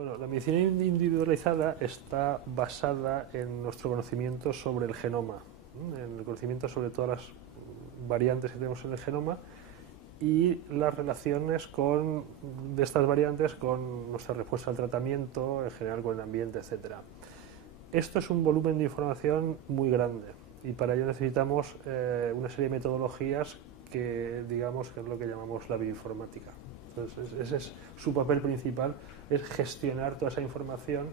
Bueno, la medicina individualizada está basada en nuestro conocimiento sobre el genoma, en el conocimiento sobre todas las variantes que tenemos en el genoma y las relaciones de estas variantes con nuestra respuesta al tratamiento, en general con el ambiente, etcétera. Esto es un volumen de información muy grande y para ello necesitamos una serie de metodologías que digamos que es lo que llamamos la bioinformática. Entonces, ese es su papel principal, es gestionar toda esa información,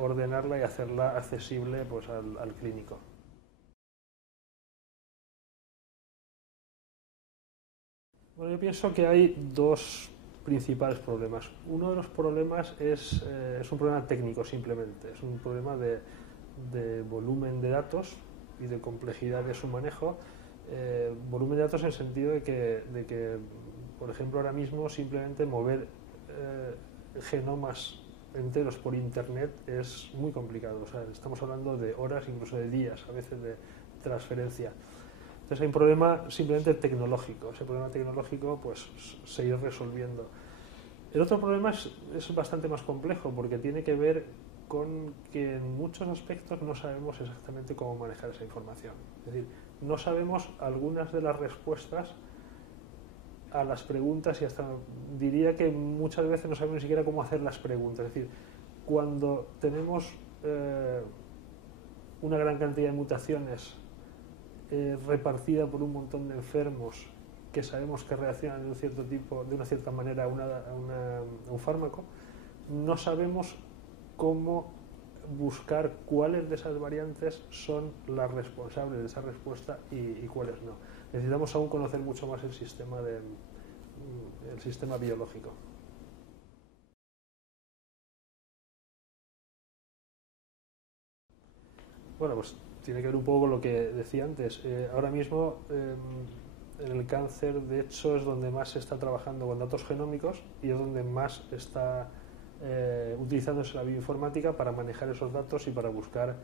ordenarla y hacerla accesible pues, al clínico. Bueno, yo pienso que hay dos principales problemas. Uno de los problemas es un problema técnico simplemente, es un problema de volumen de datos y de complejidad de su manejo. Volumen de datos en el sentido de que, por ejemplo, ahora mismo simplemente mover genomas enteros por internet es muy complicado. O sea, estamos hablando de horas, incluso de días, a veces de transferencia. Entonces hay un problema simplemente tecnológico. Ese problema tecnológico pues se irá resolviendo. El otro problema es bastante más complejo porque tiene que ver con que en muchos aspectos no sabemos exactamente cómo manejar esa información. Es decir, no sabemos algunas de las respuestas a las preguntas y hasta diría que muchas veces no sabemos ni siquiera cómo hacer las preguntas. Es decir, cuando tenemos una gran cantidad de mutaciones repartida por un montón de enfermos que sabemos que reaccionan de un cierto tipo, de una cierta manera a un fármaco, no sabemos cómo buscar cuáles de esas variantes son las responsables de esa respuesta y cuáles no. Necesitamos aún conocer mucho más el sistema biológico. Bueno, pues tiene que ver un poco con lo que decía antes. Ahora mismo en el cáncer, de hecho, es donde más se está trabajando con datos genómicos y es donde más está utilizándose la bioinformática para manejar esos datos y para buscar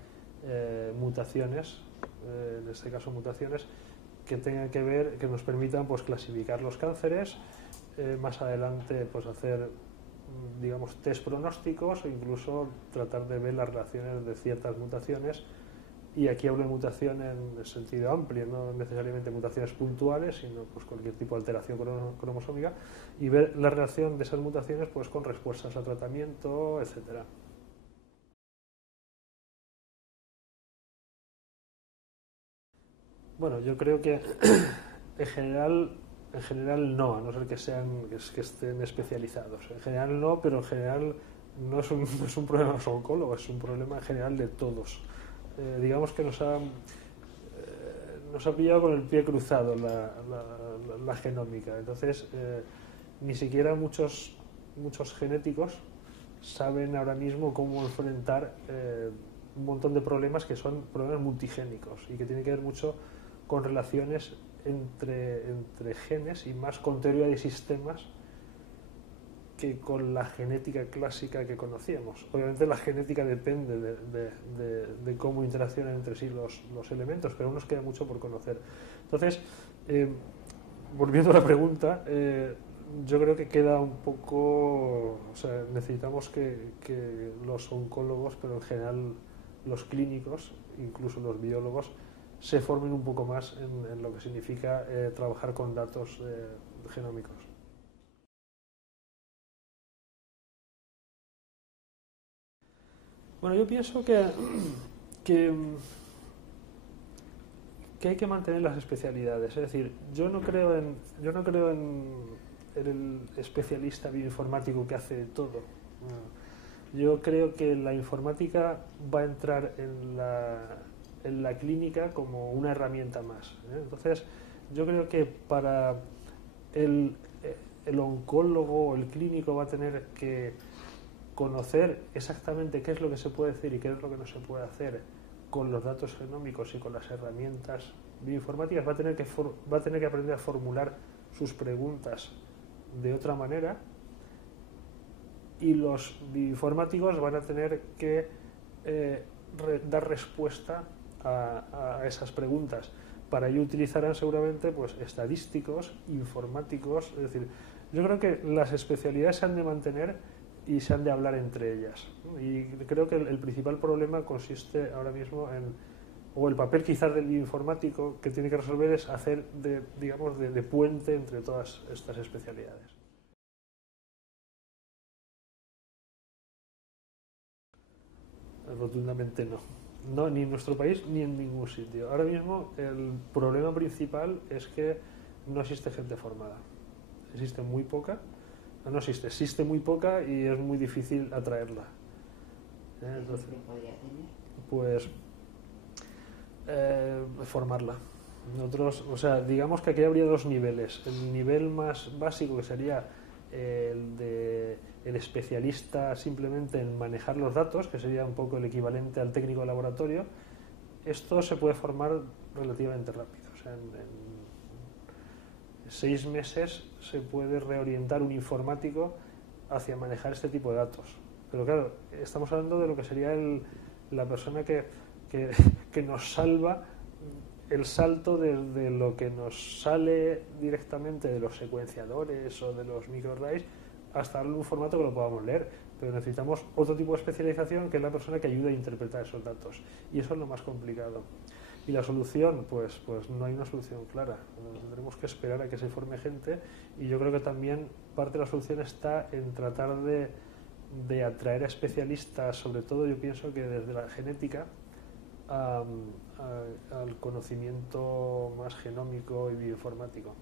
mutaciones, en este caso mutaciones que tengan que ver, que nos permitan pues clasificar los cánceres, más adelante pues hacer digamos test pronósticos o incluso tratar de ver las relaciones de ciertas mutaciones. Y aquí hablo de mutación en el sentido amplio, no necesariamente mutaciones puntuales, sino pues cualquier tipo de alteración cromosómica, y ver la relación de esas mutaciones pues con respuestas a tratamiento, etcétera. Bueno, yo creo que en general no, a no ser que estén especializados. En general no, pero en general no es un problema de los oncólogos, es un problema en general de todos. Digamos que nos ha pillado con el pie cruzado la genómica. Entonces, ni siquiera muchos genéticos saben ahora mismo cómo enfrentar un montón de problemas que son problemas multigénicos y que tienen que ver mucho con relaciones entre genes y más con teoría de sistemas que con la genética clásica que conocíamos. Obviamente la genética depende de cómo interaccionan entre sí los elementos, pero aún nos queda mucho por conocer. Entonces, volviendo a la pregunta, yo creo que queda un poco, o sea, necesitamos que los oncólogos, pero en general los clínicos, incluso los biólogos, se formen un poco más en lo que significa trabajar con datos genómicos. Bueno, yo pienso que hay que mantener las especialidades. Es decir, yo no creo en el especialista bioinformático que hace todo. Yo creo que la informática va a entrar en la clínica como una herramienta más. Entonces, yo creo que para el oncólogo o el clínico va a tener que conocer exactamente qué es lo que se puede hacer y qué es lo que no se puede hacer con los datos genómicos y con las herramientas bioinformáticas, va a tener que aprender a formular sus preguntas de otra manera y los bioinformáticos van a tener que dar respuesta a esas preguntas. Para ello utilizarán seguramente pues estadísticos, informáticos, es decir, yo creo que las especialidades se han de mantener y se han de hablar entre ellas. Y creo que el principal problema consiste ahora mismo o el papel quizás del bioinformático que tiene que resolver es hacer digamos, de puente entre todas estas especialidades. Rotundamente no. No, ni en nuestro país ni en ningún sitio. Ahora mismo el problema principal es que no existe gente formada. Existe muy poca. No existe muy poca y es muy difícil atraerla. Entonces, ¿qué podría tener? Pues formarla. Nosotros, o sea, digamos que aquí habría dos niveles. El nivel más básico, que sería el especialista simplemente en manejar los datos, que sería un poco el equivalente al técnico de laboratorio. Esto se puede formar relativamente rápido. O sea, en 6 meses se puede reorientar un informático hacia manejar este tipo de datos. Pero claro, estamos hablando de lo que sería la persona que nos salva el salto de lo que nos sale directamente de los secuenciadores o de los microarrays hasta un formato que lo podamos leer. Pero necesitamos otro tipo de especialización, que es la persona que ayuda a interpretar esos datos. Y eso es lo más complicado. Y la solución, pues no hay una solución clara. Tendremos que esperar a que se forme gente, y yo creo que también parte de la solución está en tratar de atraer a especialistas, sobre todo yo pienso que desde la genética al conocimiento más genómico y bioinformático.